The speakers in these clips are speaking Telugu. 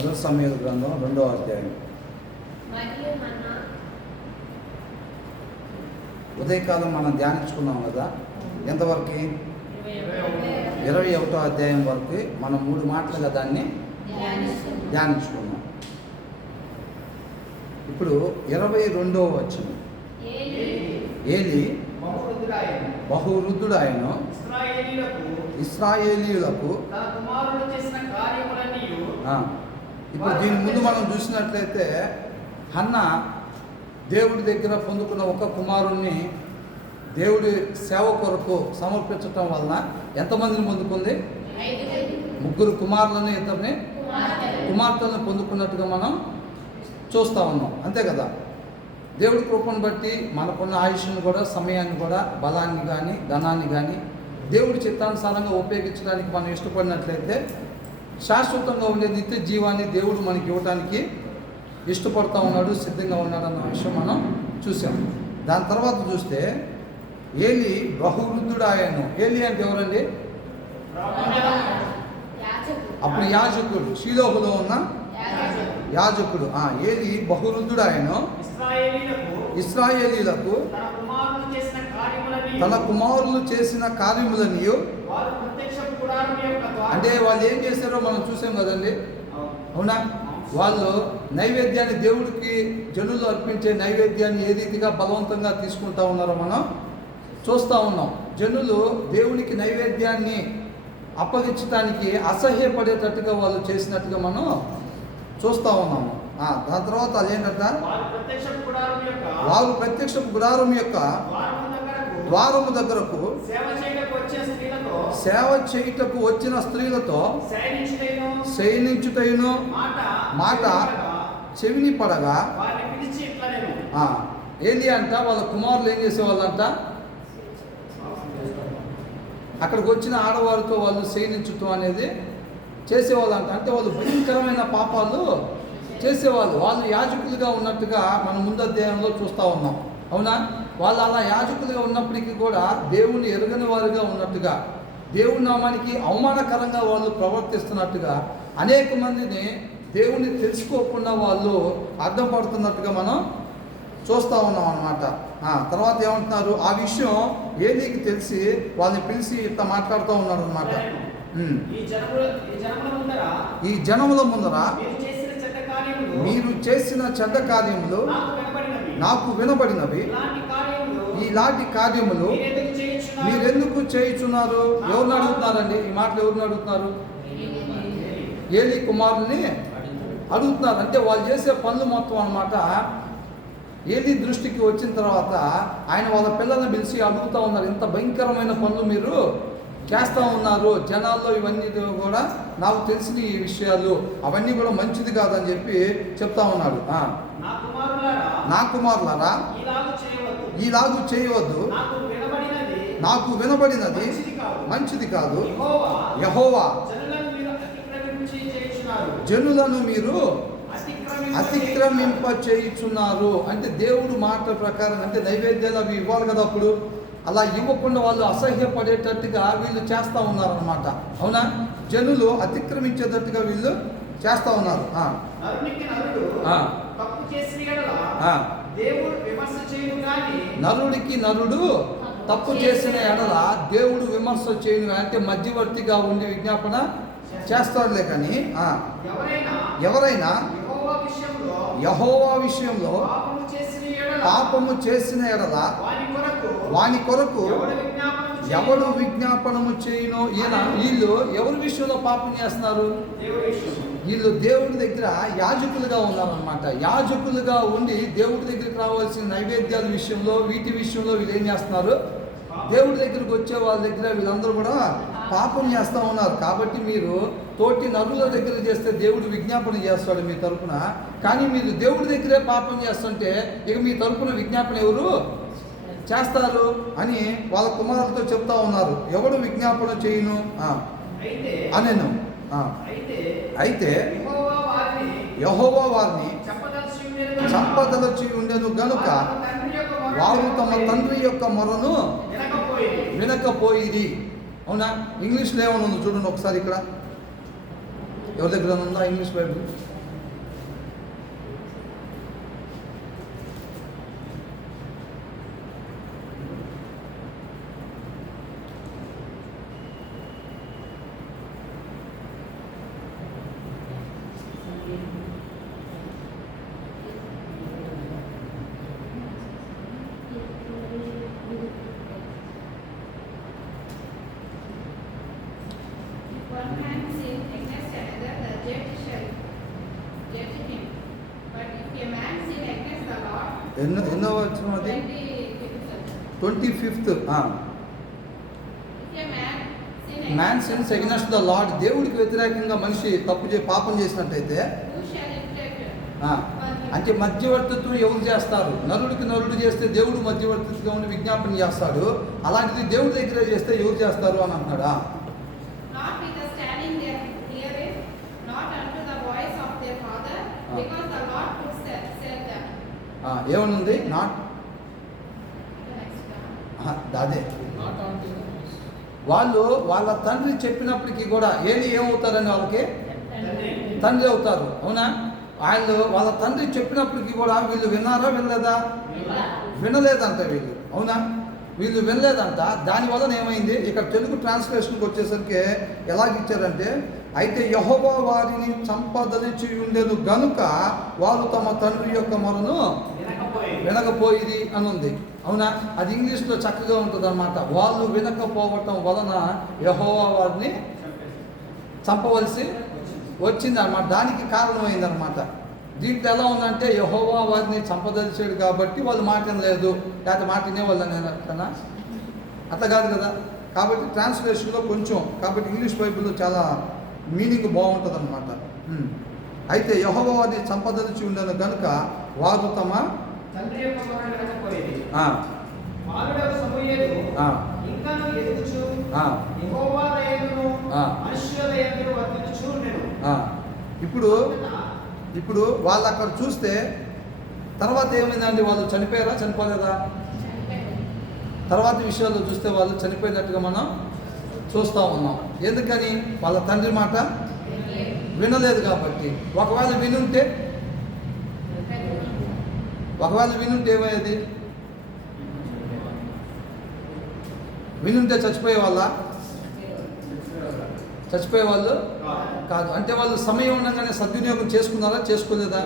మొదటి సమయాల గ్రంథం రెండవ అధ్యాయం. ఉదయకాలం మనం ధ్యానించుకున్నాం కదా ఎంతవరకు? ఇరవై ఒకటో అధ్యాయం వరకు మనం మూడు మాటలుగా దాన్ని ధ్యానించుకున్నాం. ఇప్పుడు ఇరవై రెండవ వచ్చిన ఏలి. బహువృద్ధుడాయను. బహువృద్ధుడు ఆయన ఇశ్రాయేలీయులకు ఇప్పుడు దీని ముందు మనం చూసినట్లయితే హన్న దేవుడి దగ్గర పొందుకున్న ఒక కుమారుణ్ణి దేవుడి సేవ కొరకు సమర్పించటం వలన ఎంతమందిని పొందుకుంది? ముగ్గురు కుమారులను ఇద్దరిని కుమార్తెలను పొందుకున్నట్టుగా మనం చూస్తూ ఉన్నాం. అంతే కదా? దేవుడి కృపను బట్టి మనకున్న ఆయుష్ను కూడా సమయాన్ని కూడా బలాన్ని కానీ ధనాన్ని కానీ దేవుడి చిత్తానుసారంగా ఉపయోగించడానికి మనం ఇష్టపడినట్లయితే శాశ్వతంగా ఉండే నిత్య జీవాన్ని దేవుడు మనకి ఇవ్వడానికి ఇష్టపడుతూ ఉన్నాడు సిద్ధంగా ఉన్నాడు అన్న విషయం మనం చూసాం. దాని తర్వాత చూస్తే ఏలి బహువృద్ధుడు ఆయను ఏలి అంటే ఎవరండి? అప్పుడు యాజకుడు షీలోహులో ఉన్న యాజకుడు. ఆ ఏలి బహువృద్ధుడు ఆయన ఇస్రాయేలీలకు తన కుమారులు చేసిన కార్యములని అంటే వాళ్ళు ఏం చేశారో మనం చూసాం కదండి. అవును. వాళ్ళు నైవేద్యాన్ని దేవుడికి జనులు అర్పించే నైవేద్యాన్ని ఏ రీతిగా బలవంతంగా తీసుకుంటా ఉన్నారో మనం చూస్తూ ఉన్నాం. జనులు దేవునికి నైవేద్యాన్ని అప్పగించడానికి అసహ్యపడేటట్టుగా వాళ్ళు చేసినట్టుగా మనం చూస్తూ ఉన్నాము దాని తర్వాత ఏంటంట వారు ప్రత్యక్ష గుడారం యొక్క ద్వారము దగ్గరకు సేవ చేయుటకు వచ్చిన స్త్రీలతో శయనించుటైను మాట చెవిని పడగా ఏంది అంట? వాళ్ళ కుమారులు ఏం చేసేవాళ్ళంట? అక్కడికి వచ్చిన ఆడవారితో వాళ్ళు శయనించటం అనేది చేసేవాళ్ళంట. అంటే వాళ్ళు భయంకరమైన పాపాలు చేసేవాళ్ళు. వాళ్ళు యాజకులుగా ఉన్నట్టుగా మనం ముందు అధ్యాయంలో చూస్తూ ఉన్నాం. అవునా? వాళ్ళు అలా యాజకులుగా ఉన్నప్పటికీ కూడా దేవుణ్ణి ఎరగని వారుగా ఉన్నట్టుగా దేవుని నామానికి అవమానకరంగా వాళ్ళు ప్రవర్తిస్తున్నట్టుగా అనేక మందిని దేవుణ్ణి తెలుసుకోకుండా వాళ్ళు అర్థం పడుతున్నట్టుగా మనం చూస్తూ ఉన్నాం అనమాట తర్వాత ఏమంటున్నారు? ఆ విషయం ఏలీకి తెలిసి వాళ్ళని పిలిచి ఇట్లా మాట్లాడుతూ ఉన్నాడు అనమాట ఈ జనముల ముందర మీరు చేసిన చెడ్డ కార్యములు నాకు వినబడినవి. ఇలాంటి కార్యములు మీరెందుకు చేయుచున్నారు? ఎవరిని అడుగుతున్నారండి? ఈ మాటలు ఎవరిని అడుగుతున్నారు? ఏలి కుమారుని అడుగుతున్నారు. అంటే వాళ్ళు చేసే పనులు మొత్తం అన్నమాట. ఏలి దృష్టికి వచ్చిన తర్వాత ఆయన వాళ్ళ పిల్లల్ని పిలిచి అడుగుతూ ఉన్నారు. ఇంత భయంకరమైన పనులు మీరు చేస్తూ ఉన్నారు. జనాల్లో ఇవన్నీ కూడా నాకు తెలిసిన ఈ విషయాలు. అవన్నీ కూడా మంచిది కాదని చెప్పి చెప్తా ఉన్నాడు. నా కుమారులారా ఈలాగు చేయవద్దు. నాకు వినబడినది మంచిది కాదు. యెహోవా జనులను మీరు అతిక్రమింప చేయుచున్నారు. అంటే దేవుడు మాట ప్రకారం అంటే నైవేద్యాలు అవి ఇవ్వాలి కదా అప్పుడు. అలా ఇవ్వకుండా వాళ్ళు అసహ్యపడేటట్టుగా వీళ్ళు చేస్తూ ఉన్నారనమాట అవునా? జనులు అతిక్రమించేటట్టుగా వీళ్ళు చేస్తూ ఉన్నారు. నరుడికి నరుడు తప్పు చేసిన ఎడల దేవుడు విమర్శ చేయను అంటే మధ్యవర్తిగా ఉండి విజ్ఞాపన చేస్తాడులే కానీ ఎవరైనా యెహోవా విషయంలో పాపము చేసిన ఎడల వాని కొరకు ఎవడు విజ్ఞాపనము చేయునో? ఈయన వీళ్ళు ఎవరి విషయంలో పాపం చేస్తున్నారు? వీళ్ళు దేవుడి దగ్గర యాజకులుగా ఉన్నారనమాట యాజకులుగా ఉండి దేవుడి దగ్గరికి రావాల్సిన నైవేద్యాల విషయంలో వీటి విషయంలో వీళ్ళు ఏం చేస్తున్నారు? దేవుడి దగ్గరికి వచ్చే వాళ్ళ దగ్గర వీళ్ళందరూ కూడా పాపం చేస్తూ ఉన్నారు. కాబట్టి మీరు తోటి నరుల దగ్గర చేస్తే దేవుడు విజ్ఞాపన చేస్తాడు మీ తరపున. కానీ మీరు దేవుడి దగ్గరే పాపం చేస్తుంటే ఇక మీ తరపున విజ్ఞాపన ఎవరు? చేస్తారు అని వాళ్ళ కుమారులతో చెప్తా ఉన్నారు. ఎవడు విజ్ఞాపన చేయను? అనెను. అయితే యెహోవా వారిని యహోవా ఉండెను గనుక వారు తమ తండ్రి యొక్క మొరను వినకపోయిది. అవునా? ఇంగ్లీష్లో ఏమైనా ఉందో చూడండి ఒకసారి ఇక్కడ. ఎవరి దగ్గర ఉందా ఇంగ్లీష్ బైబిల్? ఎన్నో ఎన్నో వచ్చిన అది? Twenty fifth man sins against the lord దేవుడికి వ్యతిరేకంగా మనిషి తప్పు చే పాపం చేసినట్టయితే అంటే మధ్యవర్తిత్వం ఎవరు చేస్తారు? నరుడికి నరుడు చేస్తే దేవుడు మధ్యవర్తిత్వం ఉండి విజ్ఞాపన చేస్తాడు. అలాంటిది దేవుడి దగ్గర చేస్తే ఎవరు చేస్తారు అని అంటున్నాడా? ఏమనుంది? నాట్ అదే. వాళ్ళు వాళ్ళ తండ్రి చెప్పినప్పటికీ కూడా ఏది ఏమవుతారని వాళ్ళకి? తండ్రి. అవుతారు. అవునా? వాళ్ళు వాళ్ళ తండ్రి చెప్పినప్పటికీ కూడా వీళ్ళు విన్నారా వినలేదా? వినలేదంట వీళ్ళు. అవునా? వీళ్ళు వినలేదంట. దానివల్ల ఏమైంది? ఇక్కడ తెలుగు ట్రాన్స్లేషన్కి వచ్చేసరికి ఎలాగిచ్చారంటే అయితే యహోవా వారిని చంపదలిచి ఉండేది గనుక వాళ్ళు తమ తండ్రి యొక్క మొరను వినకపోయింది వినకపోయిది అని ఉంది అవునా? అది ఇంగ్లీష్లో చక్కగా ఉంటుంది అనమాట వాళ్ళు వినకపోవటం వలన యహోవా వారిని చంపవలసి వచ్చింది అనమాట దానికి కారణమైంది అనమాట దీంట్లో ఎలా ఉందంటే యహోవా వారిని చంపదలిచాడు కాబట్టి వాళ్ళు మాటలేదు లేకపోతే మాట వినేవాళ్ళు నేను అట్లనా అట్లా కాదు కదా? కాబట్టి ట్రాన్స్లేషన్లో కొంచెం. కాబట్టి ఇంగ్లీష్ బైబిల్లో చాలా మీనింగ్ బాగుంటుంది అనమాట అయితే యహోవా వారిని చంపదలిచి ఉండను కనుక వారు తమ. ఇప్పుడు ఇప్పుడు వాళ్ళు అక్కడ చూస్తే తర్వాత ఏమైందండి? వాళ్ళు చనిపోయారా? చనిపోలేదా? తర్వాత విషయాల్లో చూస్తే వాళ్ళు చనిపోయినట్టుగా మనం చూస్తూ ఉన్నాం. ఎందుకని? వాళ్ళ తండ్రి మాట వినలేదు కాబట్టి. ఒకవేళ వినుంటే ఒకవేళ వినుంటే ఏమయ్యేది? వినుంటే చచ్చిపోయే వాళ్ళ చచ్చిపోయే వాళ్ళు కాదు. అంటే వాళ్ళు సమయం ఉండగానే సద్వినియోగం చేసుకున్నారా చేసుకోలేదా?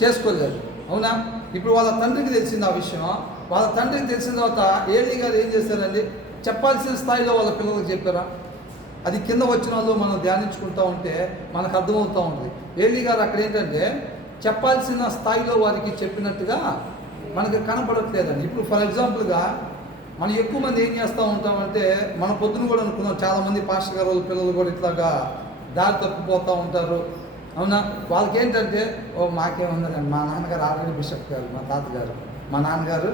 చేసుకోలేదు. అవునా? ఇప్పుడు వాళ్ళ తండ్రికి తెలిసింది ఆ విషయం. వాళ్ళ తండ్రికి తెలిసిన తర్వాత ఏళ్ళి గారు ఏం చేశారండి? చెప్పాల్సిన స్థాయిలో వాళ్ళ పిల్లలకు చెప్పారా? అది కింద వచ్చిన వాళ్ళు మనం ధ్యానించుకుంటూ ఉంటే మనకు అర్థమవుతూ ఉంది. ఏలి గారు అక్కడ ఏంటంటే చెప్పాల్సిన స్థాయిలో వారికి చెప్పినట్టుగా మనకి కనపడట్లేదండి. ఇప్పుడు ఫర్ ఎగ్జాంపుల్గా మనం ఎక్కువ మంది ఏం చేస్తూ ఉంటామంటే మన పొద్దున కూడా అనుకున్నాం చాలామంది పాస్టర్ గారు వాళ్ళ పిల్లలు కూడా ఇట్లాగా దారి తప్పిపోతూ ఉంటారు. అవునా? వాళ్ళకి ఏంటంటే ఓ మాకేముందండి మా నాన్నగారు ఆల్రెడీ బిషప్ గారు మా తాతగారు మా నాన్నగారు